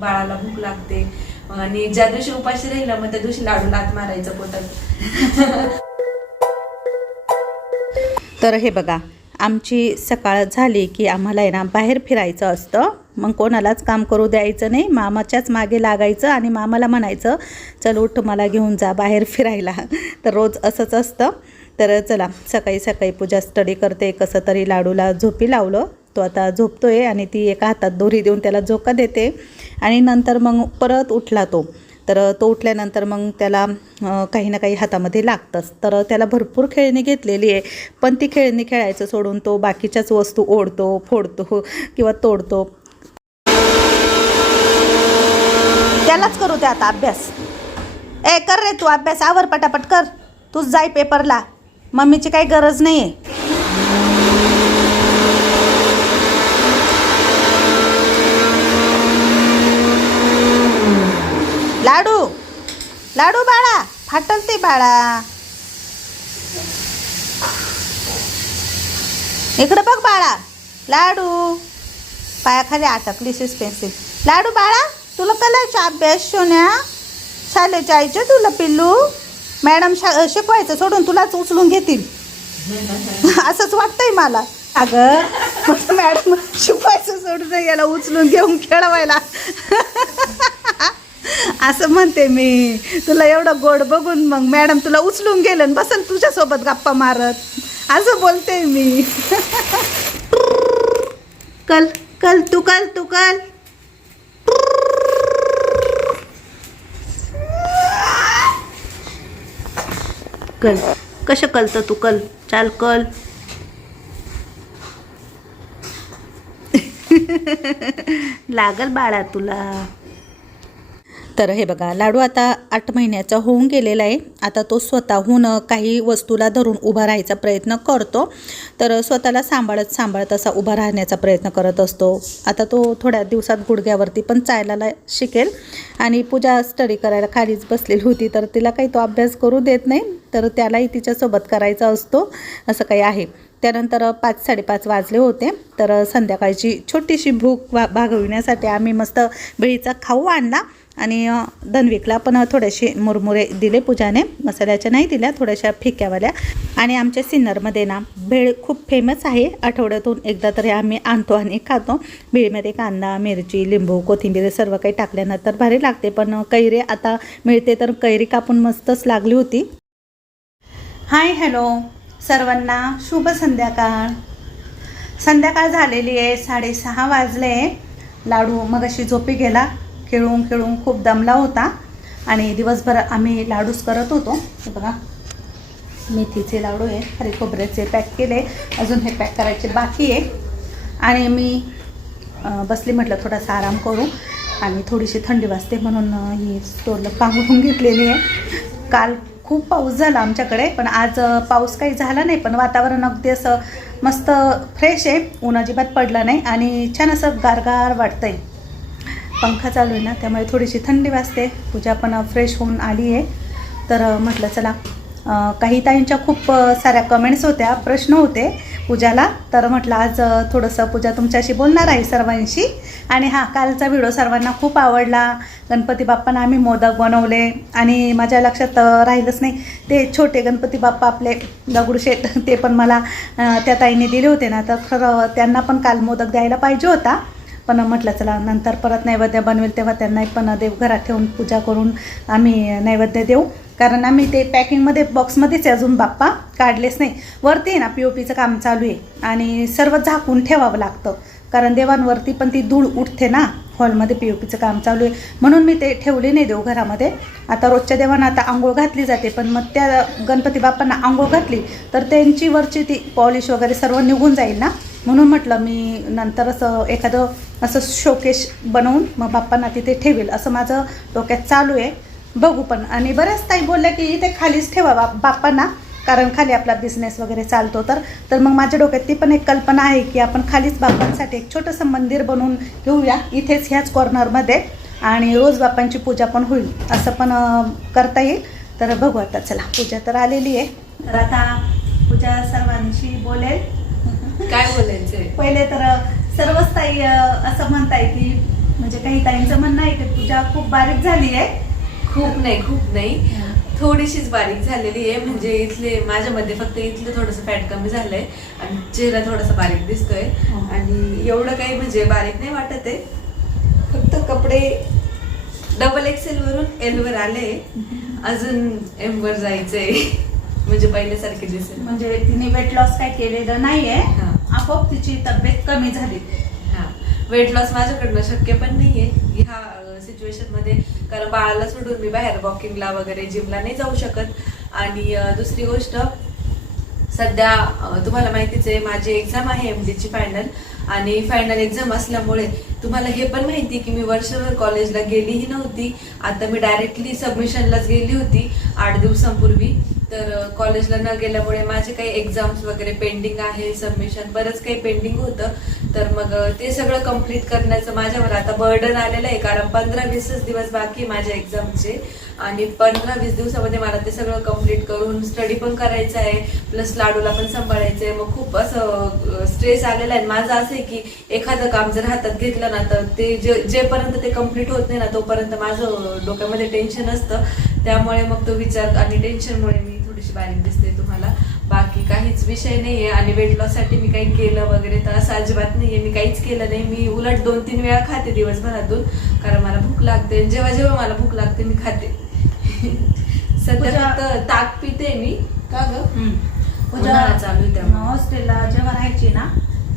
बाळाला भूक लागते आणि ज्या दिवशी उपाशी राहिला मग त्या दिवशी लाडू लात मारायचं पोटात. तर हे बघा, आमची सकाळ झाली की आम्हाला आहे ना बाहेर फिरायचं असतं. मग कोणालाच काम करू द्यायचं नाही, मामाच्याच मागे लागायचं आणि मामाला म्हणायचं चल उठ मला घेऊन जा बाहेर फिरायला. तर रोज असंच असतं. तर चला, सकाळी सकाळी पूजा स्टडी करते. कसं तरी लाडूला झोपी लावलं. तो आता झोपतोय आणि ती एका हातात दोरी देऊन त्याला झोका देते. आणि नंतर मग परत उठला तो. तर तो उठल्यानंतर मग त्याला काही ना काही हातामध्ये लागतंच. तर त्याला भरपूर खेळणी घेतलेली आहे, पण ती खेळणी खेळायचं सोडून तो बाकीच्याच वस्तू ओढतो, फोडतो किंवा तोडतो. त्यालाच करू दे आता अभ्यास. ए कर रे तू अभ्यास, आवर पटापट कर. तूच जाय पेपरला, मम्मीची काही गरज नाही आहे. लाडू लाडू बाळा, फाटल ते बाळा. इकडं बघ बाळा. लाडू पायाखाली अटकलीशीस पेन्सिल. लाडू बाळा, तुला कलाचा अभ्यास सोन्या शाळेत जायचं तुला पिल्लू. मॅडम शिकवायचं सोडून तुलाच उचलून घेतील असंच वाटतंय मला. अगं मॅडम शिकवायचं सोडून याला उचलून घेऊन खेळवायला असं म्हणते मी. तुला एवढं गोड बघून मग मॅडम तुला उचलून गेलं बसन तुझ्यासोबत गप्पा मारत, असं बोलते मी. कल कल तू कल तू कल. कल कसं कलतं तू कल. चाल कल. लागल बाळा तुला. तर हे बघा, लाडू आता 8 महिन्याचा होऊन गेलेला आहे. आता तो स्वतःहून काही वस्तूला धरून उभा राहायचा प्रयत्न करतो. तर स्वतःला सांभाळत असा उभा राहण्याचा प्रयत्न करत असतो. आता तो थोड्या दिवसात गुडघ्यावरती पण चालायला शिकेल. आणि पूजा स्टडी करायला खालीच बसलेली होती, तर तिला काही तो अभ्यास करू देत नाही, तर त्यालाही तिच्यासोबत करायचा असतो, असं काही आहे. त्यानंतर 5-5:30 वाजले होते. तर संध्याकाळची छोटीशी भूक भागविण्यासाठी आम्ही मस्त भेळीचा खाऊ आणला आणि धन्विकला पण थोडेसे मुरमुरे दिले पूजाने. मसाल्याच्या नाही दिल्या, थोड्याशा फिक्यावाल्या. आणि आमच्या सिन्नरमध्ये ना भेळ खूप फेमस आहे. आठवड्यातून एकदा तरी आम्ही आणतो आणि खातो. भेळीमध्ये कांदा, मिरची, लिंबू, कोथिंबीर सर्व काही टाकल्यानंतर भारी लागते. पण कैरी आता मिळते, तर कैरी कापून मस्तच लागली होती. हाय हॅलो सर्वांना, शुभ संध्याकाळ. संध्याकाळ झालेली आहे, 6:30 वाजले. लाडू मगाशी झोपी गेला. खेळून खेळून खूप दमला होता आणि दिवसभर आम्ही लाडूच करत होतो. हे बघा, मेथीचे लाडू आहे, हरी खोबऱ्याचे पॅक केले, अजून हे पॅक करायचे बाकी आहे. आणि मी बसली, म्हटलं थोडासा आराम करू. आणि थोडीशी थंडी वाजते म्हणून ही स्टोरला पांघरून घेतलेली आहे. काल खूप पाऊस झाला आमच्याकडे, पण आज पाऊस काही झाला नाही. पण वातावरण अगदी असं मस्त फ्रेश आहे, ऊन अजिबात पडलं नाही आणि छान असं गारगार वाटतं आहे. पंखा चालू आहे ना, त्यामुळे थोडीशी थंडी वाजते. पूजा पण फ्रेश होऊन आली आहे. तर म्हटलं चला, काही ताईंच्या खूप साऱ्या कमेंट्स होत्या, प्रश्न होते पूजाला. तर म्हटलं आज थोडंसं पूजा तुमच्याशी बोलणार आहे सर्वांशी. आणि हां, कालचा व्हिडिओ सर्वांना खूप आवडला. गणपती बाप्पांना आम्ही मोदक बनवले आणि माझ्या लक्षात राहिलंच नाही, ते छोटे गणपती बाप्पा आपले दगडूशेठ, ते पण मला त्या ताईने दिले होते ना. तर खरं त्यांना पण काल मोदक द्यायला पाहिजे होता, पण म्हटलं चला नंतर परत नैवेद्य बनवेल तेव्हा त्यांनाही पण देवघरात ठेवून पूजा करून आम्ही नैवेद्य देऊ. कारण आम्ही ते पॅकिंगमध्ये बॉक्समध्येच अजून बाप्पा काढलेच नाही. वरती ना POPचं काम चालू आहे आणि सर्व झाकून ठेवावं लागतं, कारण देवांवरती पण ती धूळ उठते ना. हॉलमध्ये POPचं काम चालू आहे म्हणून मी ते ठेवले नाही देवघरामध्ये. आता रोजच्या देवांना आता आंघोळ घातली जाते, पण मग त्या गणपती बाप्पांना आंघोळ घातली तर त्यांची वरची ती पॉलिश वगैरे सर्व निघून जाईल ना. म्हणून म्हटलं मी नंतरच एखादं असं शोकेश बनवून मग बाप्पांना तिथे ठेवेल, असं माझं डोक्यात चालू आहे. बघू पण. आणि बऱ्याच ताई बोलल्या की इथे खालीच ठेवा बाप्पांना, कारण खाली आपला बिझनेस वगैरे चालतो. तर मग माझ्या डोक्यात ती पण एक कल्पना आहे की आपण खालीच बाप्पांसाठी एक छोटंसं मंदिर बनवून घेऊया इथेच ह्याच कॉर्नरमध्ये, आणि रोज बाप्पांची पूजा पण होईल, असं पण करता येईल. तर बघू आता. चला, पूजा तर आलेली आहे, तर आता पूजा सर्वांशी बोलेल. काय बोलायचंय? पहिले तर सर्वच ताई असं म्हणताय की म्हणजे काही ताईंचं म्हणणं आहे की पूजा खूप बारीक झाली आहे. खूप नाही थोडीशीच बारीक झालेली आहे. म्हणजे इथले माझ्यामध्ये फक्त इथलं थोडंसं फॅट कमी झालंय आणि चेहरा थोडासा बारीक दिसतोय. आणि एवढं काही म्हणजे बारीक नाही वाटत आहे. फक्त कपडे XXL वरून L वर आले. अजून M वर जायचंय म्हणजे पहिल्यासारखे दिसेल. म्हणजे तिने वेट लॉस काय केलेलं नाहीये, आपोआप तिची तब्येत कमी झाली. वेट लॉस माझ्याकडनं शक्य पण नाहीये ह्या सिच्युएशन मध्ये, कारण बाळाला सोडून मी बाहेर वॉकिंगला वगैरे जिमला नाही जाऊ शकत. आणि दुसरी गोष्ट, सध्या तुम्हाला माहितीच आहे माझी एक्झाम आहे MD ची फायनल. आणि फायनल एक्झाम असल्यामुळे तुम्हाला हे पण माहिती की मी वर्षभर कॉलेजला गेलीही नव्हती. आता मी डायरेक्टली सबमिशनलाच गेली होती 8 दिवसांपूर्वी. तर कॉलेजला न गेल्यामुळे माझे काही एक्झाम्स वगैरे पेंडिंग आहे, सबमिशन बरंच काही पेंडिंग होतं. तर मग ते सगळं कम्प्लीट करण्याचं माझ्यावर आता बर्डन आलेलं आहे, कारण 15-20 दिवस बाकी माझ्या एक्झामचे. आणि 15-20 दिवसामध्ये मला ते सगळं कम्प्लीट करून स्टडी पण करायचं आहे, प्लस लाडूला पण सांभाळायचं आहे. मग खूप असं स्ट्रेस आलेला आहे. माझं असं आहे की एखादं काम जर हातात घेतलं ना तर ते जेपर्यंत ते कम्प्लीट होत नाही ना तोपर्यंत माझं डोक्यामध्ये टेन्शन असतं. त्यामुळे मग तो विचार आणि टेन्शनमुळे मी थोडीशी बारीक दिसते तुम्हाला. बाकी काहीच विषय नाहीये. आणि वेट लॉस साठी मी काही केलं वगैरे तर असं अजिबात नाहीये. मी काहीच केलं नाही. मी उलट 2-3 वेळा खाते दिवसभरातून, कारण मला भूक लागते. जेव्हा जेव्हा मला भूक लागते मी खाते. सध्या फक्त ताक पिते मी. का ग? पूजा चालू आहे त्यामुळे. हॉस्टेलला जेव्हा राहायची ना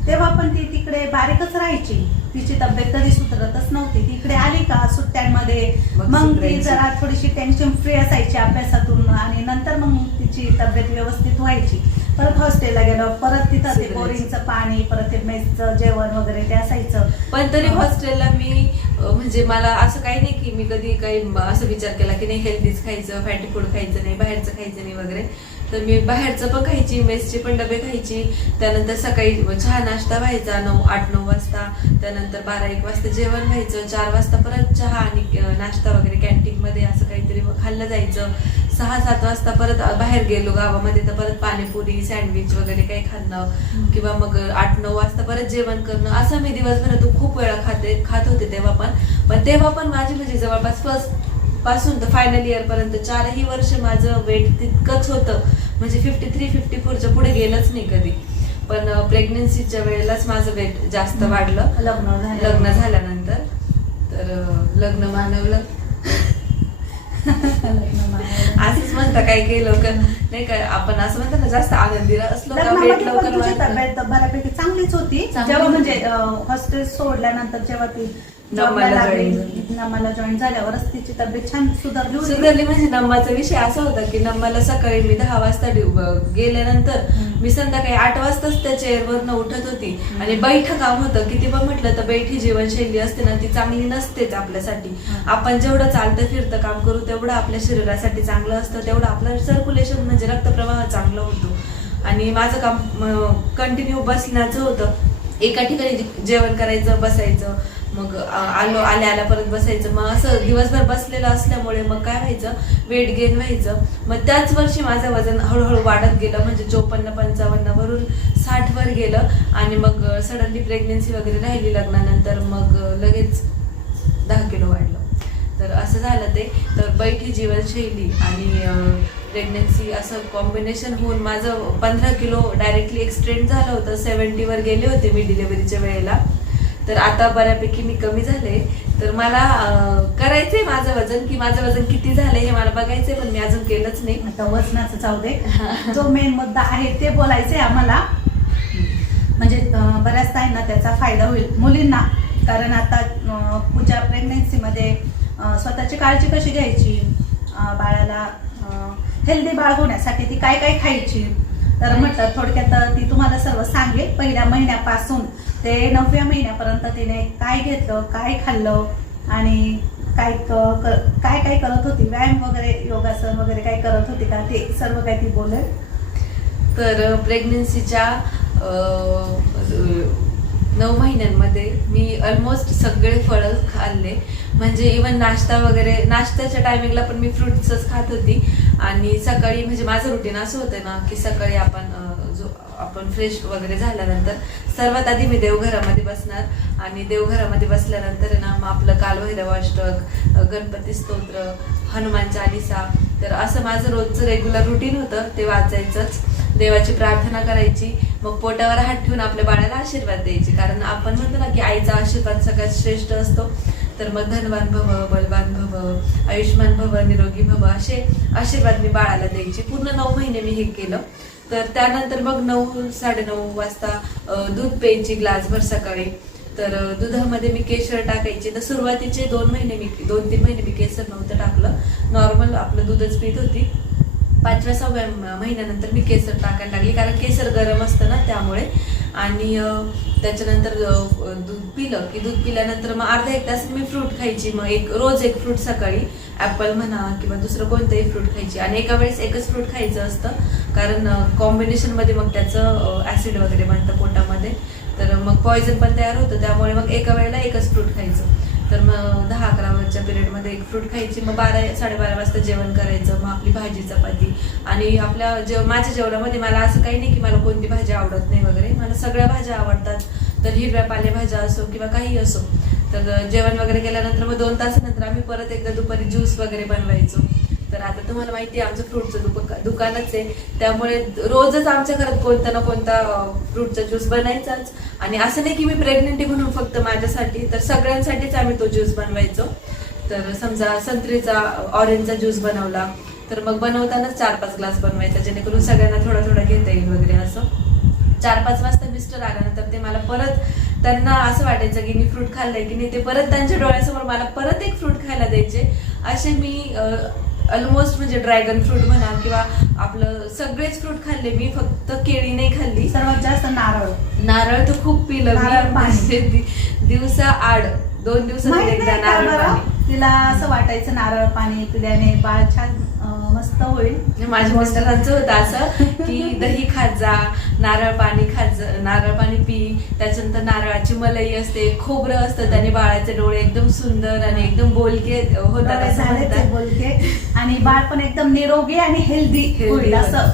तेव्हा पण ती तिकडे बारीकच राहायची. तिची तब्येत कधी सुधरतच नव्हती. तिकडे आली का सुट्ट्यांमध्ये मग ती जरा थोडीशी टेन्शन फ्री असायची अभ्यासातून, आणि नंतर मग तिची तब्येत व्यवस्थित व्हायची. परत हॉस्टेलला गेलो, परत तिथं ते बोरिंगचं पाणी, परत ते मेसचं जेवण वगैरे ते असायचं. पण तरी हॉस्टेलला मी म्हणजे मला असं काही नाही की मी कधी काही असं विचार केला की नाही हेल्दीच खायचं, फॅटी फूड खायचं नाही, बाहेरचं खायचं नाही वगैरे. तर मी बाहेरचं पण खायची, मेसचे पण डबे खायची. त्यानंतर सकाळी चहा नाश्ता व्हायचा 8-9 वाजता. त्यानंतर 12-1 वाजता जेवण व्हायचं. 4 वाजता परत चहा आणि नाश्ता वगैरे कॅन्टीन मध्ये असं काहीतरी खाल्लं जायचं. 6-7 वाजता परत बाहेर गेलो गावामध्ये तर परत पाणीपुरी, सँडविच वगैरे काही खाणं, किंवा मग 8-9 वाजता परत जेवण करणं. असं मी दिवसभरातून खूप वेळा खात होते तेव्हा पण तेव्हा पण माझी म्हणजे जवळपास फर्स्ट पासून तर फायनल इयर पर्यंत 4ही वर्ष माझं वेट तितकंच होतं. म्हणजे 53-54च्या पुढे गेलंच नाही कधी. पण प्रेग्नन्सीच्या वेळेलाच माझं वेट जास्त वाढलं लग्न झाल्यानंतर. तर लग्न मानवलं असंच म्हणता काही लोक नाही का, आपण असं म्हणतो ना जास्त आनंदी असलो का वेट लवकर वाढतं. तब्येत बऱ्यापैकी चांगलीच होती. जेव्हा म्हणजे हॉस्टेल सोडल्यानंतर जेव्हा ती नम्माला जॉईन झाल्यावरच तिची तब्येत छान सुधारली. म्हणजे नम्माचा विषय असा होता की नम्माला सकाळी मी 10 वाजता गेल्यानंतर मी संध्याकाळी 8 वाजताच त्या चेअरवरनं उठत होती. आणि बैठं काम होतं. किती पण म्हटलं तर बैठी जीवनशैली असते ना ती चांगली नसतेच आपल्यासाठी. आपण जेवढं चालतं फिरतं काम करू तेवढं आपल्या शरीरासाठी चांगलं असतं, तेवढं आपलं सर्क्युलेशन म्हणजे रक्तप्रवाह चांगला होतो. आणि माझं काम कंटिन्यू बसण्याचं होतं. एका ठिकाणी जेवण करायचं, बसायचं, मग आल्या परत बसायचं. मग असं दिवसभर बसलेलं असल्यामुळे मग काय व्हायचं, वेट गेन व्हायचं. मग त्याच वर्षी माझं वजन हळूहळू वाढत गेलं. म्हणजे 54-55 वरून 60 वर गेलं. आणि मग सडनली प्रेग्नेन्सी वगैरे राहिली लग्नानंतर, मग लगेच 10 किलो वाढलं. तर असं झालं ते. तर बैठी जीवनशैली आणि प्रेग्नेन्सी असं कॉम्बिनेशन होऊन माझं 15 किलो डायरेक्टली एक्सटेंड झालं होतं. 70 वर गेले होते मी डिलिव्हरीच्या वेळेला. तर आता बऱ्यापैकी मी कमी झाले. तर मला करायचंय माझं वजन, की माझं वजन किती झालंय हे मला बघायचंय, पण मी अजून केलंच नाही. आता वजनाचं जाऊ दे, जो मेन मुद्दा आहे ते बोलायचंय आम्हाला. म्हणजे बऱ्याचदा आहे ना त्याचा फायदा होईल मुलींना. कारण आता पूजा प्रेग्नेन्सीमध्ये स्वतःची काळजी कशी घ्यायची, बाळाला हेल्दी बाळ होण्यासाठी ती काय काय खायची, तर म्हटलं थोडक्यात ती तुम्हाला सर्व सांगेल. पहिल्या महिन्यापासून ते 9व्या महिन्यापर्यंत तिने काय घेतलं, काय खाल्लं आणि काय काय करत होती, व्यायाम वगैरे, योगासन वगैरे काय करत होती का, ते सर्व काय ती बोलेल. तर प्रेग्नेन्सीच्या 9 महिन्यांमध्ये मी ऑलमोस्ट सगळे फळं खाल्ले. म्हणजे इवन नाश्ता वगैरे, नाश्त्याच्या टायमिंगला पण मी फ्रुट्सच खात होती. आणि सकाळी म्हणजे माझं रुटीन असं होतं ना की सकाळी आपण जो आपण फ्रेश वगैरे झाल्यानंतर सर्वात आधी मी देवघरामध्ये बसणार आणि देवघरामध्ये बसल्यानंतर आहे ना मग आपलं कालभैरवाष्टक, गणपती स्तोत्र, हनुमान चालिसा, तर असं माझं रोजचं रेग्युलर रुटीन होतं. ते वाचायचंच, देवाची प्रार्थना करायची, मग पोटावर हात ठेवून आपल्या बाळाला आशीर्वाद द्यायचे. कारण आपण म्हणतो ना की आईचा आशीर्वाद सगळ्यात श्रेष्ठ असतो. तर मग धनवान भव, बलवान भव, आयुष्मान भव, निरोगी भव असे आशीर्वाद मी बाळाला द्यायचे. पूर्ण 9 महिने मी हे केलं. तर त्यानंतर मग 9-9:30 वाजता दूध प्यायची ग्लासभर सकाळी. तर दुधामध्ये मी केशर टाकायचे. तर सुरुवातीचे 2-3 महिने मी केशर नव्हतं टाकलं, नॉर्मल आपलं दूधच पित होती. 5व्या-6व्या महिन्यानंतर मी केसर टाकायला लागले, कारण केसर गरम असतं ना त्यामुळे. आणि त्याच्यानंतर दूध पिलं की दूध पिल्यानंतर मग अर्धा-1 तास मी फ्रूट खायची. मग रोज एक फ्रूट सकाळी, ॲपल म्हणा किंवा दुसरं कोणतंही फ्रूट खायची. आणि एका वेळेस एकच फ्रूट खायचं असतं, कारण कॉम्बिनेशनमध्ये मग त्याचं ॲसिड वगैरे बनतं पोटामध्ये, तर मग पॉयझन पण तयार होतं. त्यामुळे मग एका वेळेला एकच फ्रूट खायचं. तर मग 10-11 पिरियडमध्ये एक फ्रूट खायची. मग 12-12:30 वाजता जेवण करायचं. मग आपली भाजी चपाती. आणि माझ्या जेवणामध्ये मला असं काही नाही की मला कोणती भाजी आवडत नाही वगैरे, मला सगळ्या भाज्या आवडतात. तर हिरव्या पालेभाज्या असो किंवा काही असो. तर जेवण वगैरे केल्यानंतर मग 2 तासानंतर आम्ही परत एकदा दुपारी ज्यूस वगैरे बनवायचो. तर आता तुम्हाला माहिती आहे आमचं फ्रूटचं दुकानच आहे, त्यामुळे रोजच आमच्या घरात कोणता ना कोणता फ्रूटचा ज्यूस बनायचाच. आणि असं नाही की मी प्रेग्नेंट आहे म्हणून फक्त माझ्यासाठी, तर सगळ्यांसाठीच आम्ही तो ज्यूस बनवायचो. तर समजा संत्रीचा, ऑरेंजचा ज्यूस बनवला तर मग बनवतानाच 4-5 ग्लास बनवायचा, जेणेकरून सगळ्यांना थोडा थोडा घेता येईल वगैरे असं. 4-5 वाजता मिस्टर आल्यानंतर ते मला परत, त्यांना असं वाटायचं की मी फ्रूट खाल्लंय की नाही, ते परत त्यांच्या डोळ्यासमोर मला परत एक फ्रूट खायला द्यायचे. असे मी ऑलमोस्ट म्हणजे ड्रॅगन फ्रूट म्हणा किंवा आपलं सगळेच फ्रूट खाल्ले मी, फक्त केळी नाही खाल्ली. सर्वात जास्त नारळ तर खूप पिलं मी. दिवसाआड 2 दिवसात एकदा नारळ पाणी. तिला असं वाटायचं नारळ पाणी पिल्याने बाळ छान मस्त होईल. माझ्या मिस्टरांचं होतं असं की दही खात जा, नारळ पाणी पी, त्याच्यानंतर नारळाची मलाई असते, खोबरं असतं, त्याने बाळाचे डोळे एकदम सुंदर आणि एकदम बोलके होतात असं म्हणतात. बोलके आणि बाळ पण एकदम निरोगी आणि हेल्दी होईल असं.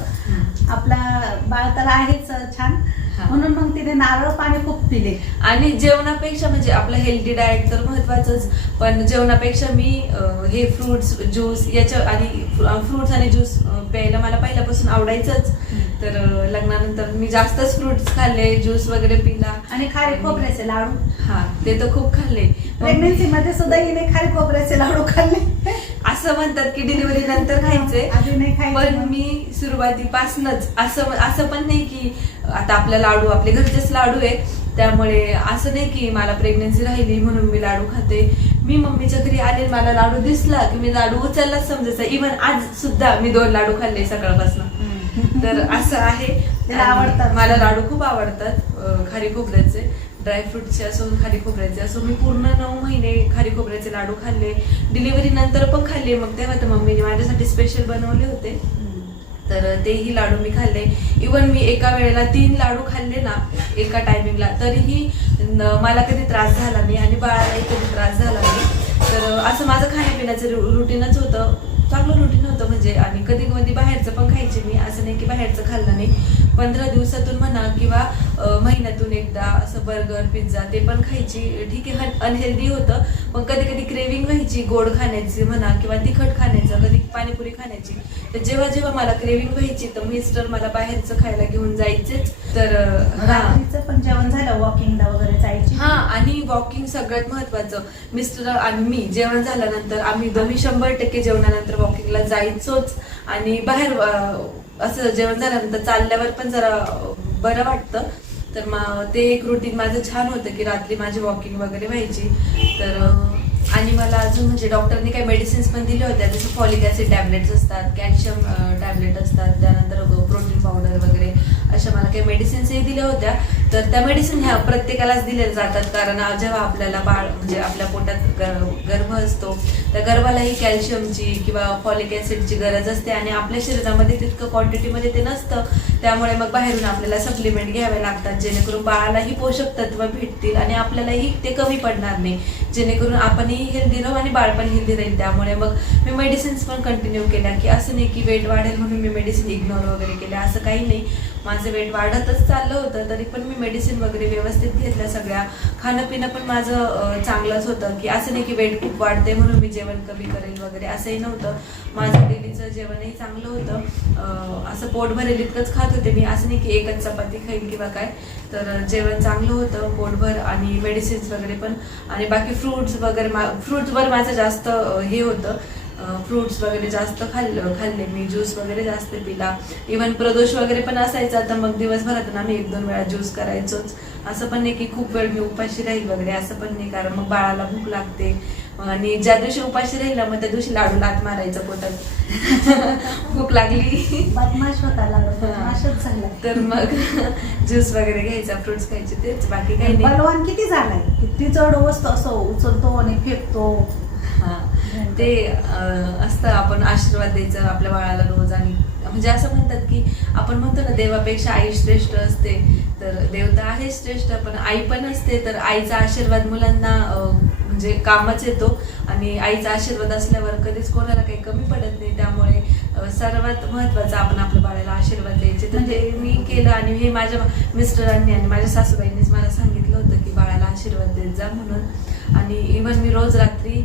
आपला बाळ तर आहेच छान, म्हणून मग तिने नारळ पाणी खूप पिले. आणि जेवणापेक्षा म्हणजे आपलं हेल्दी डाएट तर महत्वाचंच, पण जेवणापेक्षा मी हे फ्रुट्स ज्यूस फ्रुट्स आणि ज्यूस प्यायला मला पहिल्यापासून आवडायचंच. तर लग्नानंतर मी जास्तच फ्रुट्स खाल्ले, ज्यूस वगैरे पिला. आणि खारी खोबऱ्याचे लाडू, ते तर खूप खाल्ले. प्रेग्नन्सी मध्ये सुद्धा हिने खारी खोबऱ्याचे लाडू खाल्ले. असं म्हणतात की डिलिव्हरी नंतर खायचे, पण मी सुरुवातीपासूनच असं पण नाही की आता आपला लाडू आपले घरचेच लाडू आहे, त्यामुळे असं नाही की मला प्रेग्नन्सी राहिली म्हणून मी लाडू खाते. मी मम्मीच्या घरी आले, मला लाडू दिसला की मी लाडू उचललाच समजायचा. इव्हन आज सुद्धा मी 2 लाडू खाल्ले सकाळपासून. तर असं आहे. मला लाडू खूप आवडतात, खारी खोबऱ्याचे, ड्रायफ्रुटचे असो, खारी खोबऱ्याचे असो. मी पूर्ण 9 महिने खारी खोबऱ्याचे लाडू खाल्ले, डिलिव्हरी नंतर पण खाल्ले. मग तेव्हा तर मम्मीने माझ्यासाठी स्पेशल बनवले होते, तर तेही लाडू मी खाल्ले. इव्हन मी एका वेळेला 3 लाडू खाल्ले ना एका टायमिंगला, तरीही मला कधी त्रास झाला नाही आणि बाळालाही कधी त्रास झाला नाही. तर असं माझं खाण्यापिण्याचं रुटीनच होतं, चांगलं रुटीन होतं म्हणजे. आणि कधी कधी बाहेरचं पण खायचे मी, असं नाही की बाहेरचं खाल्लं नाही. 15 दिवसातून म्हणा किंवा महिन्यातून एकदा असं बर्गर, पिझ्झा ते पण खायची. ठीक आहे, अनहेल्दी होतं, पण कधी कधी क्रेविंग व्हायची गोड खाण्याची म्हणा किंवा तिखट खाण्याचं, कधी पाणीपुरी खाण्याची. तर जेव्हा जेव्हा मला क्रेविंग व्हायची तर मिस्टर मला बाहेरचं खायला घेऊन जायचेच. तर रात्रीचं पण जेवण झालं, वॉकिंगला वगैरे जायची. आणि वॉकिंग सगळ्यात महत्वाचं. मिस्टर आणि मी जेवण झाल्यानंतर आम्ही दोन्ही 100% जेवणानंतर वॉकिंगला जायचोच. आणि बाहेर असं जेवण झाल्यानंतर चालल्यावर पण जरा बरं वाटतं. तर मग ते एक रुटीन माझं छान होतं की रात्री माझी वॉकिंग वगैरे व्हायची. तर आणि मला अजून म्हणजे डॉक्टरनी काही मेडिसिन्स पण दिल्या होत्या, जसं फॉलिक ॲसिड टॅबलेट्स असतात, कॅल्शियम टॅबलेट असतात, त्यानंतर प्रोटीन पावडर वगैरे अशा मला काही मेडिसिन्सही दिल्या होत्या. तर त्या मेडिसिन ह्या प्रत्येकालाच दिल्या जातात, कारण जेव्हा आपल्याला बाळ म्हणजे आपल्या पोटात गर्भ असतो त्या गर्भालाही कॅल्शियमची किंवा फॉलिक ॲसिडची गरज असते आणि आपल्या शरीरामध्ये तितकं क्वांटिटीमध्ये ते नसतं. त्यामुळे मग बाहेरून आपल्याला सप्लिमेंट घ्यावे लागतात, जेणेकरून बाळालाही पोषक तत्व भेटतील आणि आपल्यालाही ते कमी पडणार नाही, जेणेकरून आपणही हेल्दी राहू आणि बाळ पण हेल्दी राहील. त्यामुळे मग मी मेडिसिन्स पण कंटिन्यू केल्या, की असं नाही की वेट वाढेल म्हणून मी मेडिसिन इग्नोर वगैरे केल्या, असं काही नाही. माझं वेट वाढतच चाललं होतं, तरी पण मी मेडिसिन वगैरे व्यवस्थित घेतल्या सगळ्या. खाणं पिणं पण माझं चांगलंच होतं, की असं नाही की वेट खूप वाढते म्हणून मी जेवण कमी करेल वगैरे असंही नव्हतं. माझं डेलीचं जेवणही चांगलं होतं, असं पोट भरेल इतकंच खात होते मी, असं नाही की एकच चपाती खाईल किंवा काय. तर जेवण चांगलं होतं पोटभर आणि मेडिसिन्स वगैरे पण, आणि बाकी फ्रूट्स वगैरे फ्रूट्सवर माझं जास्त हे होतं. फ्रूट्स वगैरे जास्त खाल्ले मी, ज्यूस वगैरे जास्त पिला. इव्हन प्रदोष वगैरे पण असायचा, तर मग दिवसभरातून आम्ही 1-2 वेळा ज्यूस करायचोच. असं पण नाही की खूप वेळ मी उपाशी राहील वगैरे, असं पण नाही, कारण मग बाळाला भूक लागते. आणि ज्या दिवशी उपाशी राहिला मग त्या दिवशी लाडू लात मारायचं पोटात. भूक लागली बदमाश होता बदमाशच झाला. तर मग ज्यूस वगैरे घ्यायचा, फ्रुट्स खायचे, तेच, बाकी काही नाही. बलवान किती झालाय, किती जड वस्तू असं उचलतो आणि फेकतो. हा, ते असतं, आपण आशीर्वाद द्यायचं आपल्या बाळाला रोज. आणि म्हणजे असं म्हणतात की आपण म्हणतो ना, देवापेक्षा आई श्रेष्ठ असते, तर देवता आहे श्रेष्ठ, पण आई पण असते. तर आईचा आशीर्वाद मुलांना म्हणजे कामच येतो, आणि आईचा आशीर्वाद असल्यावर कधीच कोणाला काही कमी पडत नाही. त्यामुळे सर्वात महत्वाचं आपण आपल्या बाळाला आशीर्वाद द्यायचे. तर ते मी केलं, आणि हे माझ्या मिस्टरांनी आणि माझ्या सासूबाईंनीच मला सांगितलं होतं की बाळाला आशीर्वाद देत जा म्हणून. आणि इव्हन मी रोज रात्री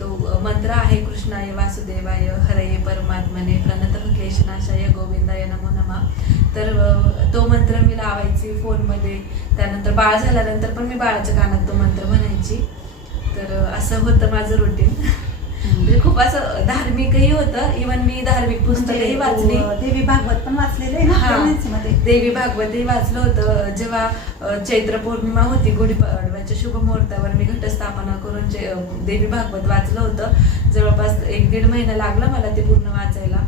तो मंत्र आहे, कृष्णाय वासुदेवाय हरये परमात्मने प्रणतक्लेशनाशाय गोविंदाय नमो नमः, तर तो मंत्र मी लावायची फोनमध्ये. त्यानंतर बाळ झाल्यानंतर पण मी बाळाच्या कानात तो मंत्र म्हणायची. तर असं होतं माझं रुटीन. म्हणजे खूप असं धार्मिकही होतं. इव्हन मी धार्मिक पुस्तकही वाचली. देवी भागवत पण वाचलेलं आहे ना. देवी भागवतही वाचलं होतं. जेव्हा चैत्र पौर्णिमा होती, गुढीपाडव्याच्या शुभ मुहूर्तावर मी घटस्थापना करून देवी भागवत वाचलं होतं. जवळपास 1-1.5 महिना लागला मला ते पूर्ण वाचायला.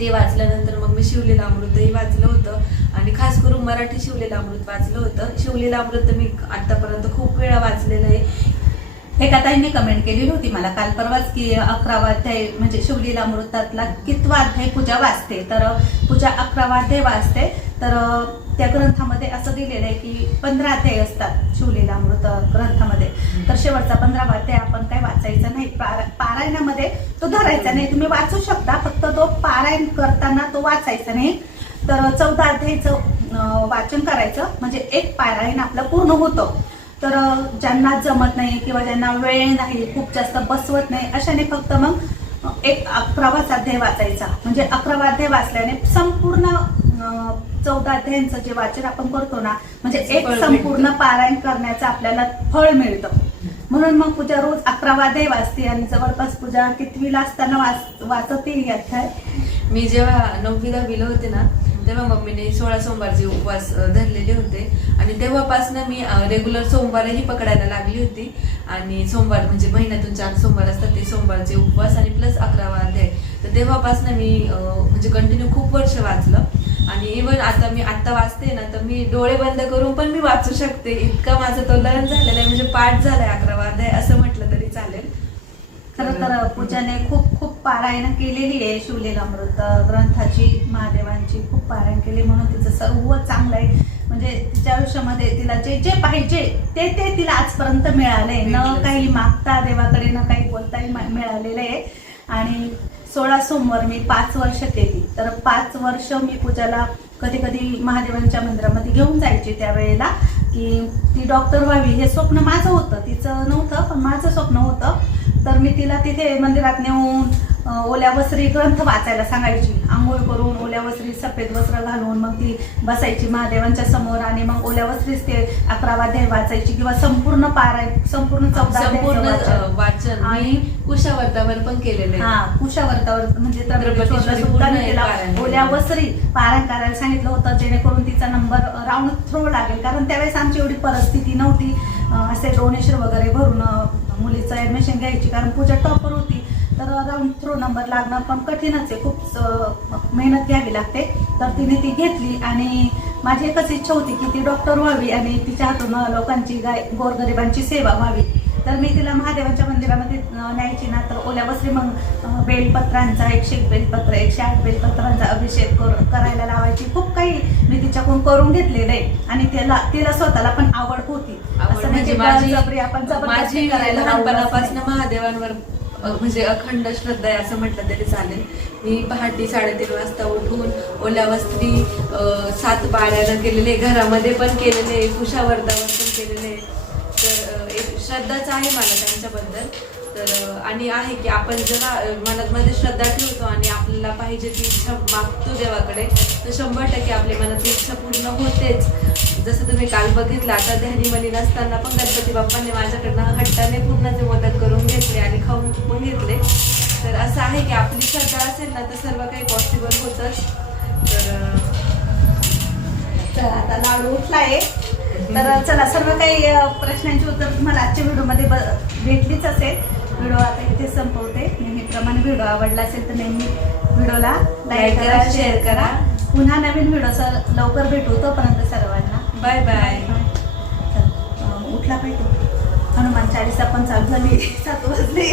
ते वाचल्यानंतर मग मी शिवलीलामृतही वाचलं होतं, आणि खास करून मराठी शिवलीलामृत वाचलं होतं. शिवलीलामृत मी आतापर्यंत खूप वेळा वाचलेलं आहे. एका ताईंनी कमेंट केलेली होती मला काल परवाच की 11वा अध्याय म्हणजे शिवलीलामृतातला कितवा अध्याय पूजा वाचते. तर पूजा 11वा अध्याय वाचते. तर त्या ग्रंथामध्ये असं दिलेलं आहे की 15 अध्याय असतात शिवलीलामृत ग्रंथामध्ये. तर शेवटचा 15वा अध्याय आपण काय वाचायचा नाही, पारायणामध्ये तो धरायचा नाही. तुम्ही वाचू शकता, फक्त तो पारायण करताना तो वाचायचा नाही. तर 14 अध्यायचं वाचन करायचं, म्हणजे एक पारायण आपलं पूर्ण होतं. तर ज्यांना जमत नाही किंवा ज्यांना वेळ नाही, खूप जास्त बसवत नाही, अशाने फक्त मग 11वाच अध्याय वाचायचा. म्हणजे 11वा अध्याय वाचल्याने संपूर्ण 14 अध्यायांचं जे वाचन आपण करतो ना, म्हणजे एक संपूर्ण पारायण करण्याचं आपल्याला फळ मिळतं. म्हणून मग पूजा रोज 11वा अध्याय वाचते, आणि जवळपास पूजा कितवीला असताना वाचते अध्याय. मी जेव्हा 9वी-10वीला होते ना, तेव्हा मम्मीने 16 सोमवारचे उपवास धरलेले होते, आणि तेव्हापासून मी रेग्युलर सोमवारही पकडायला लागली होती. आणि सोमवार म्हणजे महिन्यातून 4 सोमवार असतात, ते सोमवारचे उपवास आणि प्लस 11वा अध्याय. तर तेव्हापासून मी म्हणजे कंटिन्यू खूप वर्ष वाचलं. आणि इव्हन आता मी वाचते ना, तर मी डोळे बंद करून पण मी वाचू शकते, इतका माझा तो लर्न झालेला आहे. म्हणजे पाठ झालाय 11वा अध्याय असं म्हटलं तरी चालेल. खरं तर पूजाने खूप पारायण केलेली आहे शिवलीलामृत ग्रंथाची, महादेवांची खूप पारायण केली, म्हणून तिचं सर्व चांगलं आहे. म्हणजे तिच्या आयुष्यामध्ये तिला जे जे पाहिजे ते तिला आजपर्यंत मिळालंय, न काही मागता देवाकडे न काही बोलताही मिळालेलं आहे. आणि 16 सोमवार मी 5 वर्ष केली. तर 5 वर्ष मी पूजाला कधी कधी महादेवांच्या मंदिरामध्ये घेऊन जायची. त्यावेळेला की ती डॉक्टर व्हावी हे स्वप्न माझं होतं, तिचं नव्हतं, पण माझं स्वप्न होतं. तर मी तिला तिथे मंदिरात नेऊन ओल्या वस्त्री ग्रंथ वाचायला सांगायची. आंघोळ करून ओल्या वस्त्री सफेद वस्त्र घालून मग ती बसायची महादेवांच्या समोर, आणि मग ओल्या वस्त्रीच ते 11वा अध्याय वाचायची, किंवा संपूर्ण पारायण, संपूर्ण 14 वाचन. आणि कुशावर्तावर पण केलेले. कुशावर्तावर म्हणजे ओल्या वस्त्री पारायण करायला सांगितलं होतं, जेणेकरून तिचा नंबर राऊंड थ्रो लागेल. कारण त्यावेळेस आमची एवढी परिस्थिती नव्हती असे डोनेशन वगैरे भरून मुलीचं ऍडमिशन घ्यायची, कारण पूजा टॉपर होती. तर राऊंड थ्रो नंबर लागणं पण कठीणच आहे, खूप मेहनत घ्यावी लागते. तर तिने ती घेतली, आणि माझी एकच इच्छा होती की ती डॉक्टर व्हावी आणि तिच्या हातून लोकांची गोरगरिबांची सेवा व्हावी. तर मी तिला महादेवांच्या मंदिरामध्ये न्यायची ना, तर ओल्या वस्त्री मग बेलपत्रांचा 101 बेलपत्र 108 बेलपत्रांचा अभिषेक करायला लावायची. खूप काही मी तिच्याकडून करून घेतलेलं आहे, आणि तिला स्वतःला पण आवड होती. असं म्हणजे माझी लहानपणापासून महादेवांवर म्हणजे अखंड श्रद्धा आहे असं म्हटलं तरी चालेल. मी पहाटे 3:30 वाजता उठून ओल्या वस्त्री 7 पाण्यानं केलेले, घरामध्ये पण केलेले, कुशावर्तावर पण केलेले. तर एक श्रद्धाच आहे मला त्यांच्याबद्दल. तर आणि आहे की आपण जेव्हा मनामध्ये श्रद्धा ठेवतो आणि आपल्याला पाहिजे ती इच्छा मागतो देवाकडे, तर 100% आपल्या मनातली इच्छा पूर्ण होतेच. जसं तुम्ही काल बघितलं, आता ध्यानीमनी नसताना पण गणपती बाप्पांनी माझ्याकडनं हट्टाने पूर्णाचे मोदक करून घेतले आणि खाऊन पण घेतले. तर असं आहे की आपली श्रद्धा असेल ना तर सर्व काही पॉसिबल होतंच. तर आता लाडू उठलाय. तर चला, सर्व काही प्रश्नांची उत्तर तुम्हाला आजच्या व्हिडिओमध्ये भेटलीच असेल. व्हिडिओ आता इथे संपवते. नेहमीप्रमाणे व्हिडिओ आवडला असेल तर नेहमी व्हिडिओला लाईक करा, शेअर करा. पुन्हा नवीन व्हिडिओ लवकर भेटू. तोपर्यंत सर्वांना बाय बाय. उठला पाहिजे. हनुमान चालीसा पण चालू झाली. 7 वाजले.